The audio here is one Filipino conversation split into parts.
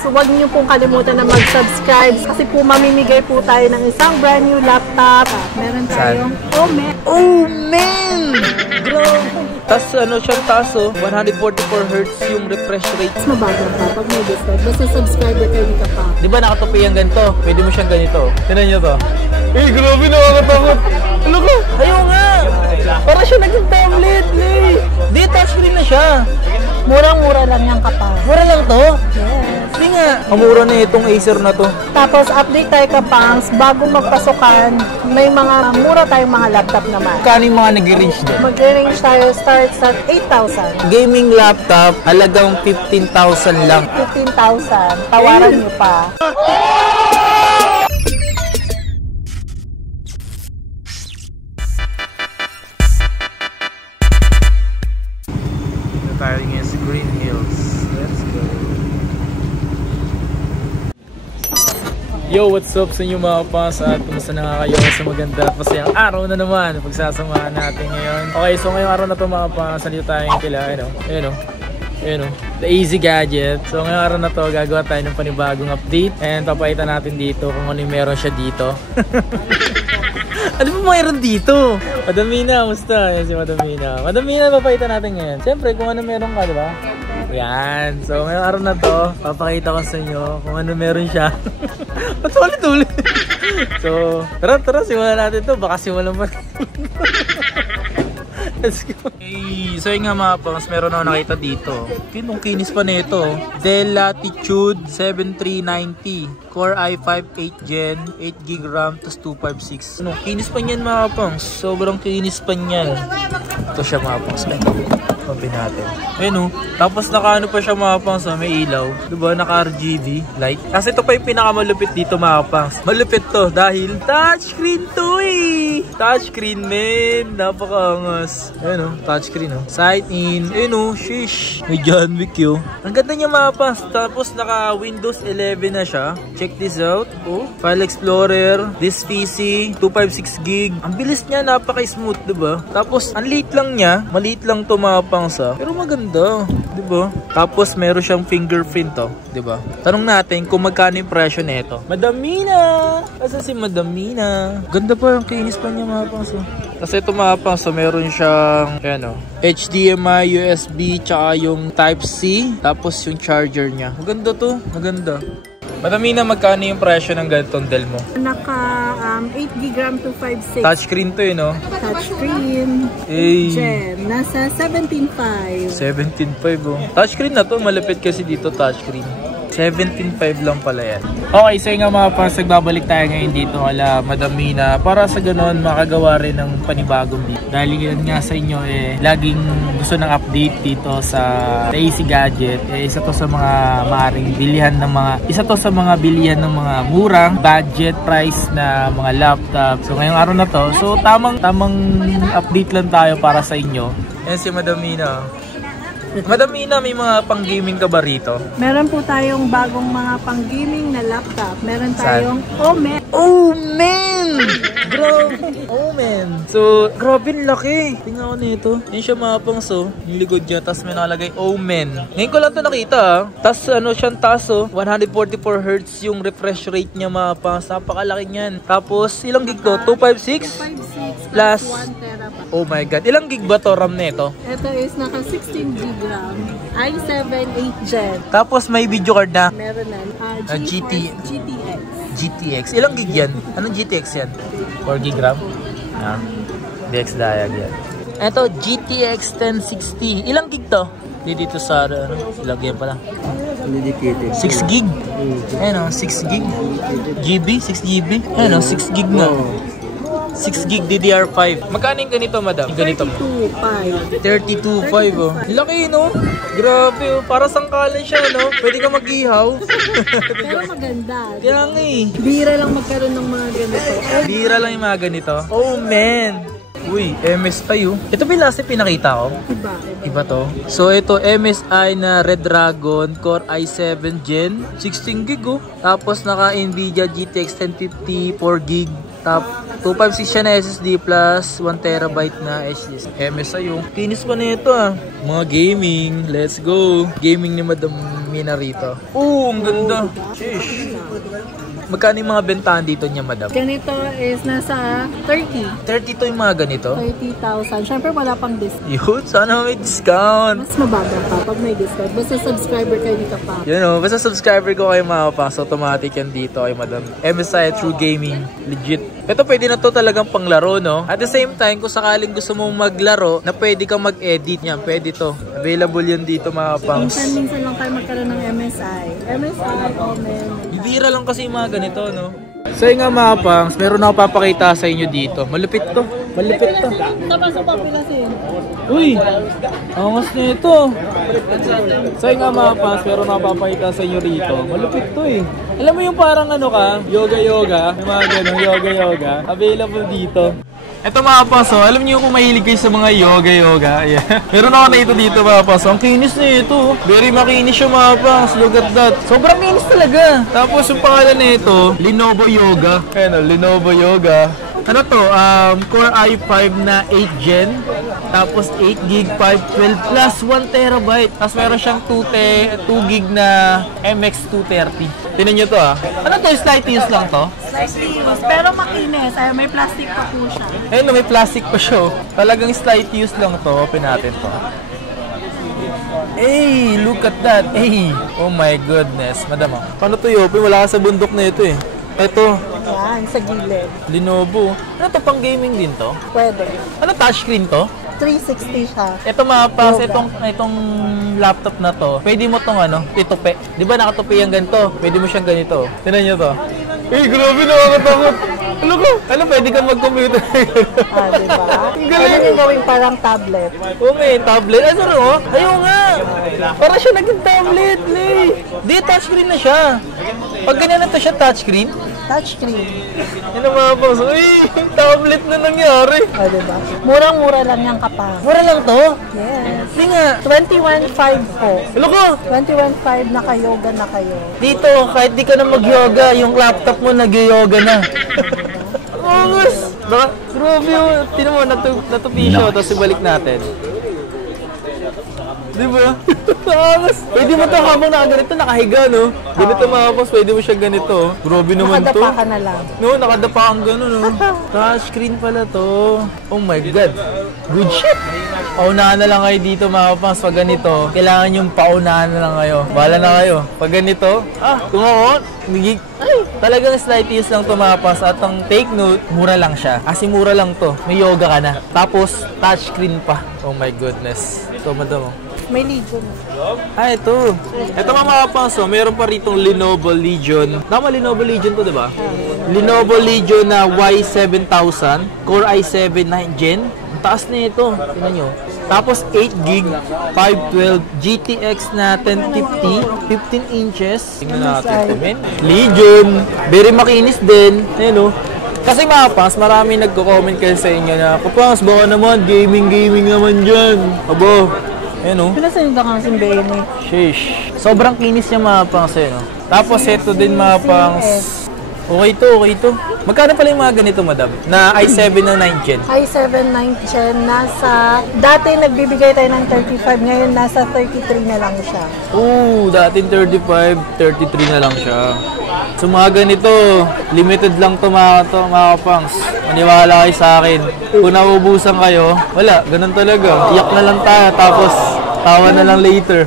So, huwag niyo pong kalimutan na mag-subscribe kasi po mamimigay po tayo ng isang brand new laptop. Meron tayong Omen. Omen! Grabe! Tas ano siyang taso, 144 Hz yung refresh rate. Mas mabagal pa pag may discount. Basta subscriber kayo ka pa. Di ba nakatupi yung ganito? Pwede mo siyang ganito. Tinan nyo to. Eh, grabe, nakakatakot. Ano ko? Ayaw nga! Para siya naging tablet, eh. Di, touchscreen na siya. Murang-mura lang yung kapal. Mura lang to? Yes. Hindi nga. Amura na itong Acer na to. Tapos, update tayo kapangs. Bago magpasukan, may mga mura tayong mga laptop naman. Kano yung mga nag-range din? Mag-range tayo starts at 8,000. Gaming laptop, halagang 15,000 lang. 15,000. Tawaran nyo pa. Tayo ngayon sa Green Hills. Let's go. Yo, what's up sa inyo mga paps at kumusta na nga kayo sa maganda at masayang araw na naman pagsasamahan natin ngayon. Okay, so ngayong araw na ito mga paps, salita tayo kila, ayun o, the Easy Gadget. So ngayong araw na to gagawa tayo ng panibagong update and papakita natin dito kung ano yung meron siya dito. Ano ba mayroon dito? Madamina, musta? Yan si Madamina. Madamina, papakita natin ngayon. Siyempre, kung ano meron ka, di ba? Yan. So, ngayong araw na to, papakita ko sa inyo kung ano meron siya. Ba't ulit-ulit? So, tara, simulan natin to. Baka simulan pa. Let's go. Okay, so yun nga mga pangs, meron ako nakita dito. Kinis pa na ito. Dell Latitude 7390 Core i5 8 Gen 8GB RAM tas 256. Ano, kinis pa niyan mga pangs. Sobrang kinis pa niyan. Ito siya mga pangs. Open natin. Ayun o. Tapos naka ano pa siya mga pangs. May ilaw. Diba? Naka RGB light. Kasi ito pa yung pinakamalupit dito mga pangs. Malupit to dahil touchscreen to eh. Touchscreen men. Napakaangas. Ayun o. Touchscreen o. Sign in. Ayun o. Shish. May John Wick yun. Ang ganda niya mga pangs. Tapos naka Windows 11 na siya. Check this out. Oh. File Explorer. This PC. 256GB. Ang bilis niya. Napaka-smooth. Diba? Tapos ang liit lang niya. Maliit lang to mga pangs. Pero maganda, 'di ba? Tapos meron siyang fingerprint to, 'di ba? Tanong natin kung magkano yung presyo nito. Madamina. Kasi si Madamina. Ganda pa yung kinis pa niya mga pangs. Kasi ito mga pangs, meron siyang HDMI, USB, tsaka yung Type-C, tapos yung charger niya. Maganda to, maganda. Madamina, magkano yung presyo ng ganitong Dell mo? Naka 8GB RAM 256. Touchscreen to eh, no? Touchscreen. Gen. Nasa 17.5. 17.5 oh. Touchscreen na to, malapit kasi dito touchscreen. 17.5 lang pala yan. Okay, so nga mga pas, nagbabalik tayo ngayon dito ala Madamina para sa ganon makagawa rin ng panibagong video. Dahil yun nga sa inyo laging gusto ng update dito sa Easy Gadget. Isa to sa mga maaring bilihan ng mga bilihan ng mga murang budget price na mga laptop. So ngayong araw na to, so tamang update lang tayo para sa inyo. Yan si Madamina. Madamina, may mga pang-gaming ka ba rito? Meron po tayong bagong mga pang-gaming na laptop. Meron tayong Omen. Omen! Grabe! Omen! So, grabe yung laki. Tingnan ko nito. Yan siya mga pangso. Yung likod niya. Tapos may nakalagay Omen. Ngayon ko lang ito nakita. Tapos ano siyang taso. 144 Hz yung refresh rate niya mga pangs. Napakalaki niyan. Tapos ilang gig to? 256? 256 plus 1 terabyte. Oh my god. Ilang gig ba to RAM nito? Ito is naka 16GB RAM. i7 8 Gen. Tapos may video card na. Meron na. GTX. GTX. Ilang gig yan? Anong GTX yan? 4 gig RAM? DX diag yan. Ito, GTX 1060. Ilang gig to? Dito sa ilagyan pala. 6 gig. Ayan o, 6 gig. GB, 6 GB. Ayan o, 6 gig na. 6 gig DDR5. Magkano yung ganito, madam? Yung ganito mo? 32.5 oh. Laki no? Grabe oh. Para sangkalan siya no? Pwede ka mag-ihaw. Pero maganda. Kaya nga eh. Bira lang magkaroon ng mga ganito. Bira lang yung mga ganito. Oh man! Uy, MSI oh. Ito ba yung last pinakita ko? Iba to. So ito MSI na Red Dragon Core i7 Gen 16 gig oh. Tapos naka Nvidia GTX 1050 4 gig. Top 256 siya na SSD plus 1 terabyte na SSD. MSI yung kinis pa na ito ah. Mga gaming, let's go. Gaming ni Madam Mina rito. Ang ganda. Sheesh. Magkano yung mga bentahan dito niya, madam? Ganito is nasa 30. 32 yung mga ganito? 30,000. Siyempre wala pang discount. Yun, sana may discount. Mas mabaga pa pag may discount. Basta subscriber kayo dito pa. You know, basta subscriber ko kayo mga paps, automatic yan dito kay madam. MSI True Gaming. Legit. Ito pwede na to talagang panglaro, no? At the same time, kung sakaling gusto mong maglaro, na pwede kang mag-edit yan, pwede to. Available yan dito mga paps. Minsan lang tayo magkaroon ng MSI. MSI, Omen. Bibira lang kasi yung mga ganito, no? So yun nga mga pangs, meron ako papakita sa inyo dito. Malupit to. Malupit to. Napasok pa pilasin. Uy! Angas na ito. So yun nga mga pangs, meron ako papakita sa inyo rito. Malupit to eh. Alam mo yung parang ano ka, yoga-yoga, yung mga ganun, yoga-yoga. Available dito. Ito mga paso, alam niyo kung mahilig kayo sa mga yoga-yoga. Yeah. Meron ako na ito dito mga paso. Ang kinis na ito. Very makinis siya mga pas. Look at that. Sobrang kinis talaga. Tapos yung pangalan na ito, Lenovo Yoga. Ayan o, Lenovo Yoga. Ano to? Core i5 na 8 Gen. Tapos 8 gig 512 plus 1 terabyte. Tapos meron siyang 2 gig na MX230. Tinan nyo to ah. Ano to? Slight use lang to? Slightly used, pero makinis. Ay, may plastic pa po siya. Ayun, may plastic pa siya. Talagang slight use lang to. Open natin to. Hey, look at that. Hey, oh my goodness. Madam, paano to i-open? Wala ka sa bundok na ito eh. Ito. Yan, sa gilid. Lenovo. Ano to, pang gaming din to? Pwede. Ano, touchscreen to? 360 siya. Ito mga pas, itong laptop na to, pwede mo tong ano, itupi. Di ba nakatupi yung ganito? Pwede mo siyang ganito. Tignan nyo to. Eh, grabe, nakakatakot. Ano ko? Ano, pwede kang mag-computer. Diba? Ang galing. Pwede yung gawing parang tablet. Oh, may tablet. Ano rin, oh? Ayaw nga. Para siya naging tablet, Lay. Di, touchscreen na siya. Pag ganyan na to siya, touchscreen. Touchscreen. Yan ang mga boss. Uy, tablet na nangyari. Diba? Murang-mura lang yung kapal. Mura lang to? Yes. Hindi nga. 21.5 po. Ano ko? 21.5 naka-yoga na kayo. Dito, kahit di ka na mag-yoga, yung laptop mo nag-yoga na. Angas! Grabe yun. Tinan mo, natupi siya. Tapos ibalik natin. Di ba? Angas! Pwede mo ito habang nakaganito, nakahiga, no? Ganito mga boss, pwede mo siya ganito. Grabe naman to. Nakadapa ka na lang. No, nakadapa kang gano'n, no? Touchscreen pala to. Oh my God. Good shit! Paunahan na lang kayo dito mga pangs. Pag ganito, kailangan yung paunahan na lang kayo. Bahala na kayo. Pag ganito, kung ako, talagang slight use lang to mga pangs. At ang take note, mura lang siya. Kasi mura lang to. May yoga ka na. Tapos, touchscreen pa. Oh my goodness. So, madam, May Legion. ito. Ito mga pangs, meron pa ritong Lenovo Legion. Tama, Lenovo Legion to, diba? Lenovo Legion na Y7000, Core i7 9 Gen. Ang taas na ito. Tingnan nyo. Tapos 8 gig 512 GTX na 1050, 15 inches. Tingnan natin. Legion. Very makinis din. Ayan o. Kasi mga pangs, marami nagko-comment kayo sa inyo na, Kapangs, baka naman, gaming naman dyan. Abo. Ayan o. Pinasayin ka kasing Benny. Sheesh. Sobrang kinis niya mga pangs eh, no? Tapos ito din mga pangs. Okay to. Magkano pala yung mga ganito, madam? Na i7 na 9 Gen? i7 9 Gen, dati nagbibigay tayo ng 35, ngayon nasa 33 na lang siya. Dati 35, 33 na lang siya. So mga ganito, limited lang to mga pangs. Maniwala kayo sa akin. Kung naubusan kayo, wala, ganun talaga. Iyak na lang tayo, tapos tawa na lang later.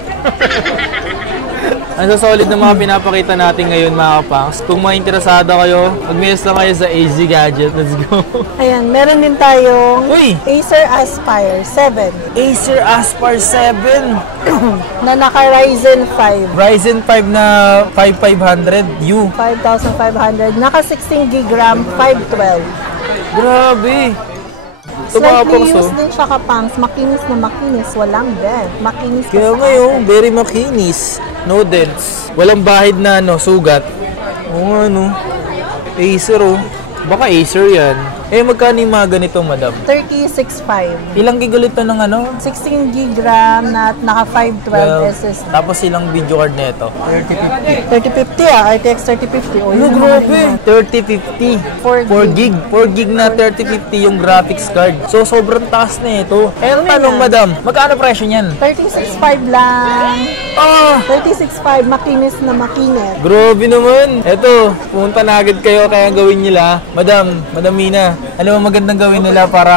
Ang solid na mga pinapakita natin ngayon mga kapangs. Kung mga interesado kayo, mag-mess lang kayo sa AZ Gadget. Let's go! Ayan, meron din tayong Acer Aspire 7. Acer Aspire 7! na naka Ryzen 5. Ryzen 5 na 5500U. 5,500. Naka 16 gig RAM, 512. Grabe! Slightly used din siya kapangs. Makinis na makinis. Walang dent. Makinis ka kaya ngayon, very makinis. No dents. Walang bahid na sugat. Oo nga, no. Acer, oh. Baka Acer yan. Magkano yung mga ganito, madam? 36.5. Ilang gig ulit to ng ano? 16 gig RAM na naka 512 SSD. Tapos ilang video card nito? 3050 RTX 3050. Ano, grabe? 3050. 4 gig. 4 gig na 3050 yung graphics card. So, sobrang taas na ito. Ang tanong, madam, magkano presyo niyan? 36.5 lang. 36.5, makinis na makinis. Grabe naman. Eto, pumunta na agad kayo, kaya gawin nila. Madam Mina, ano ang magandang gawin nila para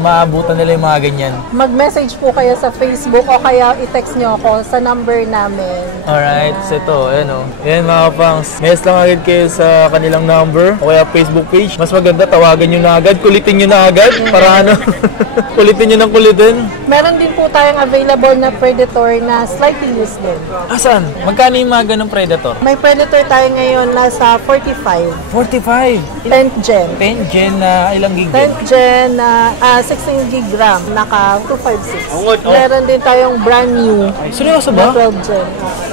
maabutan nila yung mga ganyan? Mag-message po kayo sa Facebook o kaya i-text nyo ako sa number namin. Alright, so ito, ayan mga pangs. Message lang agad kayo sa kanilang number o kaya Facebook page. Mas maganda, tawagan nyo na agad, kulitin nyo na agad para kulitin nyo ng kulitin. Meron din po tayong available na Predator na slightly used din. Asan? Magkano yung mga ganong Predator? May Predator tayo ngayon nasa 45. 45? 10th gen. 10 gen na ilang gig? 10th gen na 16 gig RAM, naka 256. Meron din tayong brand new Seryoso na ba? 12 gen.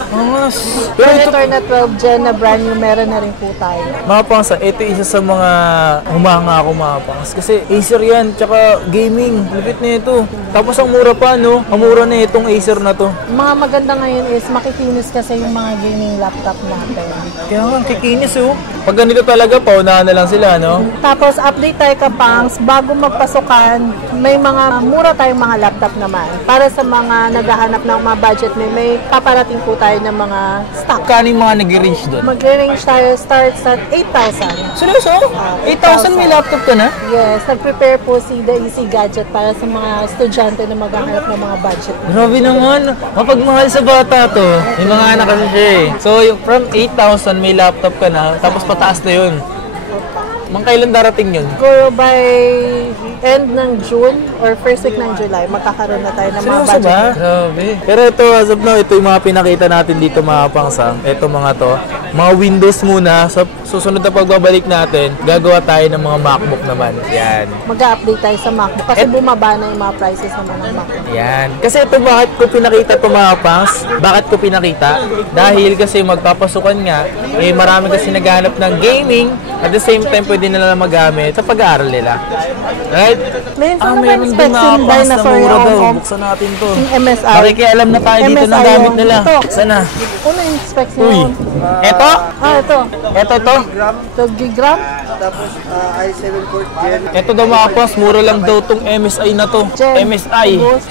Angas. Predator na 12 gen na brand new, meron na rin po tayo. Mga pangs, ito isa sa mga humanga ako mga pangs. Kasi Acer yan, tsaka gaming. Lupit na ito. Tapos ang mura pa, no? Ang mura na itong Acer na to. Mga maganda ngayon is makikinis kasi yung mga gaming laptop natin. Kaya nga, kikinis oh. Pag ganito talaga, paunahan na lang sila, no? Tapos update tayo kapangs, bago magpasukan, may mga mura tayong mga laptop naman. Para sa mga naghahanap ng mga budget, may paparating po tayo ng mga stock. Kano yung mga nag-range doon? Mag-range tayo starts at 8,000. Seryoso? 8,000 may laptop ka na? Yes, nag-prepare po si The Easy Gadget para sa mga estudyante na maghahanap ng mga budget. Grabe naman. Mapagmahal sa bata to. May mga anak kasi siya eh. So, from 8,000 may laptop ka na, tapos pataas na yun. Mang kailan darating yun? Siguro by end ng June or first week ng July, magkakaroon na tayo ng mga Seryoso budget. ba? Grabe. Pero ito, as of now, ito yung mga pinakita natin dito mga pangsang. Ito mga to. Mga Windows muna. Sa susunod na pagbabalik natin, gagawa tayo ng mga MacBook naman. Yan. Mag-update tayo sa MacBook kasi bumaba na yung mga prices ng mga MacBook. Yan. Kasi ito, bakit ko pinakita ito mga pangs? Bakit ko pinakita? Dahil kasi magpapasukan nga, marami kasi naghahanap ng gaming. At the same time, pwede nila magamit sa pag-aaral nila. Right? Minsan naman specs yung dinosaur yung Buksan natin to. MSI. Pakikialam na tayo dito ng MSI gamit yung- nila. Ito. Sana. Ano yung specs Uy. yun? Eto? Ito. Eto to? 12 gig RAM? Tapos i7 port gen. Eto daw mga pangs, mura lang daw tong MSI na to. Gen. MSI. Ubus.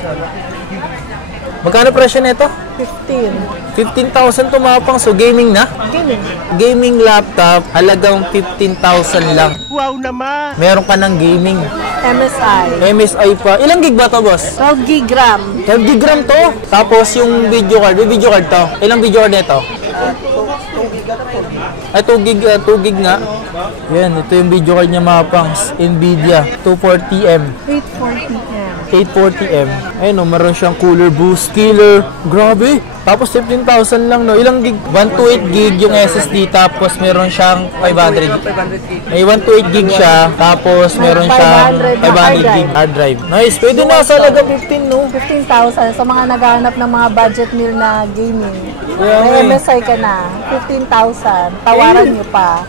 Magkano presyo nito? 15. 15,000 to mga pangs. So gaming na? Gaming. Gaming laptop, halagang 15,000 lang. Wow naman! Meron ka ng gaming. MSI. MSI pa. Ilang gig ba to, boss? 12 gig RAM. 12 gig RAM to. Tapos yung video card. May video card to. Ilang video card nito? Ay, 2 gig nga. Yan, ito yung video card niya mga pangs. Nvidia 240M. 840M. 840M. Ayun, meron siyang cooler boost, killer. Grabe. Tapos 15,000 lang, no? Ilang gig? 128 gig yung SSD, tapos meron siyang 500 gig. May 128 gig siya, tapos meron siyang 500 gig hard drive. Nice. Pwede na sa halaga 15, no? 15,000 sa mga naghahanap ng mga budget meal na gaming. Yeah, May eh. MSI ka na. 15,000. Tawaran niyo pa.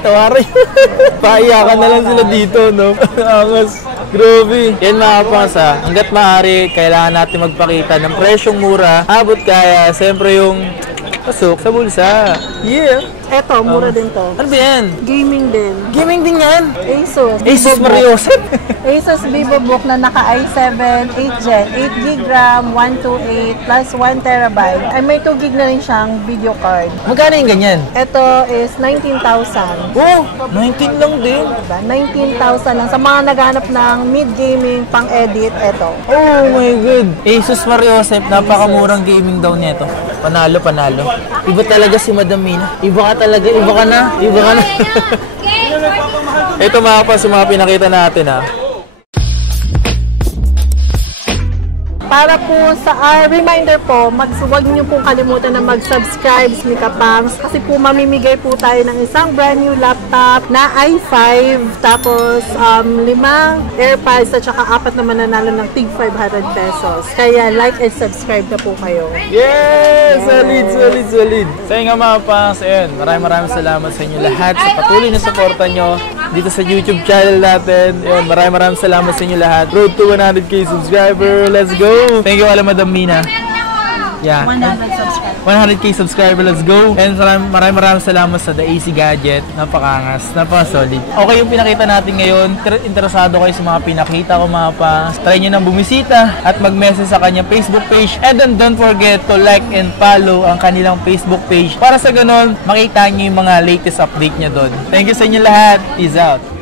Tawari. Paiyakan na lang sila dito, no? Angas. Grabe. Yan mga kapangs, ha. Hanggat maaari, kailangan natin magpakita ng presyong mura. Abot kaya, siyempre yung pasok sa bulsa. Yeah. Eto, mura din to. Ano ba yan? Gaming din. Gaming din yan. Asus. Asus VivoBook. Mariosep. Asus VivoBook na naka i7, 8 Gen, 8 gig RAM, 128 plus 1 terabyte. Ay may 2 gig na rin siyang video card. Magkano yung ganyan? Ito is 19,000. Oh, 19 lang din. Diba? 19,000 lang. Sa mga naghanap ng mid-gaming pang-edit, eto. Oh my God. Asus Mariosep, napakamurang gaming daw nito. Panalo, panalo. Iba talaga si Madam Mina. Iba ka talaga, iba ka na. Iba ka na. Ito mga pas, mga pinakita natin ha. Para po sa reminder po, huwag niyo pong kalimutan na mag-subscribe ni Kapangs kasi po mamimigay po tayo ng isang brand new laptop na i5 tapos 5 AirPods at saka 4 naman nanalo ng tig 500 pesos. Kaya like and subscribe na po kayo. Yes! Solid, solid, solid. So yun nga mga pangs, ayun, maraming salamat sa inyo lahat sa patuloy na suporta nyo dito sa YouTube channel natin. Yun, maraming salamat sa inyo lahat. Road to 100k subscriber. Let's go! Thank you wala Madam Mina. Yeah. 100k subscriber, let's go! And maraming salamat sa The AC Gadget. Napakaangas, napaka-solid. Okay yung pinakita natin ngayon. Interesado kayo sa mga pinakita ko mga pa. Try nyo nang bumisita at mag-message sa kanyang Facebook page. And then don't forget to like and follow ang kanilang Facebook page para sa ganun, makita nyo yung mga latest update niya doon. Thank you sa inyo lahat. Peace out!